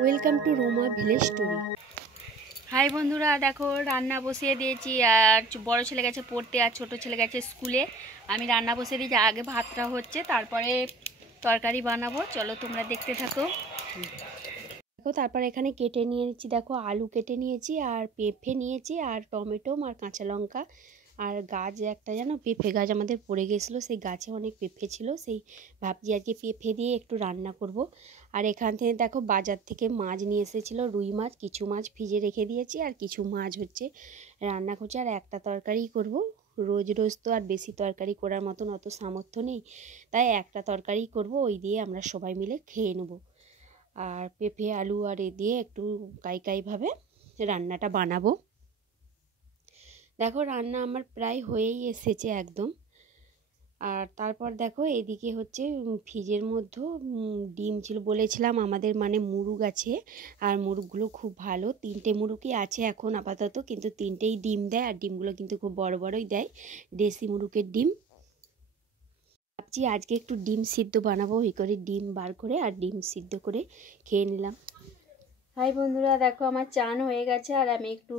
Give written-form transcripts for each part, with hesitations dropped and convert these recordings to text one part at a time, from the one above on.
Welcome to Roma village story. Hi বন্ধুরা, দেখো রান্না বসিয়ে দিয়েছি। আর বড় ছেলে গেছে পড়তে আর ছোট ছেলে গেছে স্কুলে। আমি রান্না বসিয়ে দিয়েছি, আগে ভাতটা হচ্ছে, তারপরে তরকারি বানাবো। চলো তোমরা দেখতে থাকো। দেখো তারপর এখানে কেটে নিয়েছি, দেখো আলু কেটে নিয়েছি আর পেঁপে নিয়েছি আর টমেটো আর কাঁচা লঙ্কা আর গাছ একটা যেন পেঁপে গাছ আমাদের পড়ে গেছিলো, সেই গাছে অনেক পেঁপে ছিল, সেই ভাবছি আজকে পেঁপে দিয়ে একটু রান্না করব। আর এখান থেকে দেখো বাজার থেকে মাছ নিয়ে এসেছিলো, রুই মাছ, কিছু মাছ ফ্রিজে রেখে দিয়েছি আর কিছু মাছ হচ্ছে রান্না করছি। আর একটা তরকারিই করব, রোজ রোজ তো আর বেশি তরকারি করার মতন অত সামর্থ্য নেই, তাই একটা তরকারিই করব, ওই দিয়ে আমরা সবাই মিলে খেয়ে নেব। আর পেঁপে আলু আর এ দিয়ে একটু কাইভাবে রান্নাটা বানাবো। দেখো রান্না আমার প্রায় হয়েই এসেছে একদম। আর তারপর দেখো এদিকে হচ্ছে ফ্রিজের মধ্যে ডিম ছিল, বলেছিলাম আমাদের মানে মুরগ আছে আর মুরগগুলো খুব ভালো, 3টে মুরগই আছে এখন আপাতত, কিন্তু 3টেই ডিম দেয় আর ডিমগুলো কিন্তু খুব বড় বড়ই দেয়, দেশি মুরগের ডিম। ভাবছি আজকে একটু ডিম সিদ্ধ বানাবো, ওই করে ডিম বার করে আর ডিম সিদ্ধ করে খেয়ে নিলাম। হাই বন্ধুরা, দেখো আমার চান হয়ে গেছে আর আমি একটু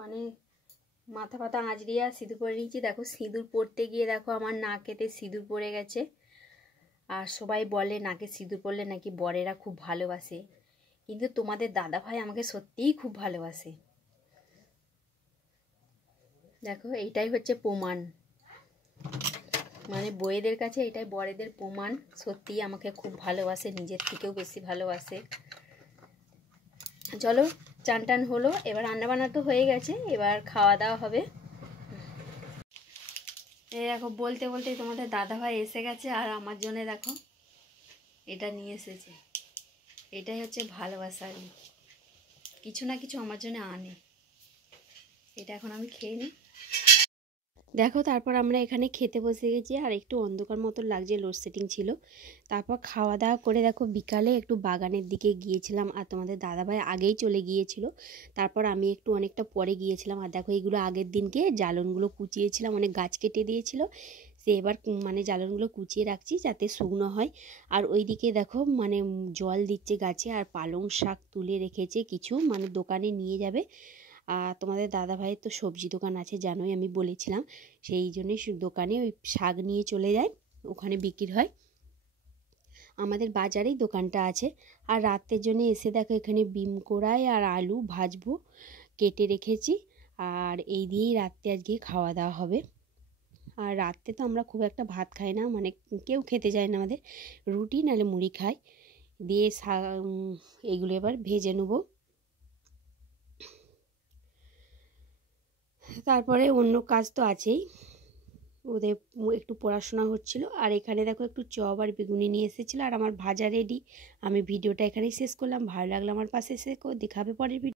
মানে মাথা পাতা আঁচড়িয়ে আর সিঁদুর পরে নিয়েছি। দেখো সিঁদুর পরতে গিয়ে দেখো আমার নাকেতে সিঁদুর পড়ে গেছে। আর সবাই বলে নাকে সিঁদুর পরলে নাকি বরেরা খুব ভালোবাসে, কিন্তু তোমাদের দাদা ভাই আমাকে সত্যিই খুব ভালোবাসে। দেখো এইটাই হচ্ছে প্রমাণ, মানে বউয়েদের কাছে এটাই বরেদের প্রমাণ, সত্যিই আমাকে খুব ভালোবাসে, নিজের থেকেও বেশি ভালোবাসে। চলো চান টান হলো, এবার রান্নাবান্না তো হয়ে গেছে, এবার খাওয়া দাওয়া হবে। এই দেখো বলতে বলতেই তোমাদের দাদাভাই এসে গেছে আর আমার জন্য দেখো এটা নিয়ে এসেছে। এটাই হচ্ছে ভালোবাসা, কিছু না কিছু আমার জন্য আনে। এটা এখন আমি খেয়ে নিই। দেখো তারপর আমরা এখানে খেতে বসে গেছি আর একটু অন্ধকার মতো লাগছে, লোডশেডিং ছিল। তারপর খাওয়া দাওয়া করে দেখো বিকালে একটু বাগানের দিকে গিয়েছিলাম আর তোমাদের দাদাভাই আগেই চলে গিয়েছিল, তারপর আমি একটু অনেকটা পরে গিয়েছিলাম। আর দেখো এগুলো আগের দিনকে জ্বালনগুলো কুচিয়েছিলাম, অনেক গাছ কেটে দিয়েছিল, সে এবার মানে জ্বালনগুলো কুচিয়ে রাখছি যাতে শুকনো হয়। আর ওইদিকে দেখো মানে জল দিচ্ছে গাছে আর পালং শাক তুলে রেখেছে কিছু, মানে দোকানে নিয়ে যাবে। আর তোমাদের দাদা ভাইয়ের তো সবজি দোকান আছে জানোই, আমি বলেছিলাম, সেই জন্যই দোকানে ওই শাক নিয়ে চলে যায়, ওখানে বিক্রি হয়। আমাদের বাজারেই দোকানটা আছে। আর রাতের জন্য এসে দেখো এখানে বিম কড়াই আর আলু ভাজবো, কেটে রেখেছি। আর এই দিয়েই রাত্রে আজকে খাওয়া দাওয়া হবে। আর রাত্রে তো আমরা খুব একটা ভাত খাই না, মানে কেউ খেতে চায় না, আমাদের রুটি নাহলে মুড়ি খাই। দিয়ে এইগুলো এবার ভেজে নেবো। তারপরে অন্য কাজ তো আছেই, ওদের একটু পড়াশোনা হচ্ছিল। আর এখানে দেখো একটু চপ আর বেগুনি নিয়ে এসেছিলো আর আমার ভাজা রেডি। আমি ভিডিওটা এখানেই শেষ করলাম, ভালো লাগলো আমার পাশে এসে দেখাবে পরের ভিডিও।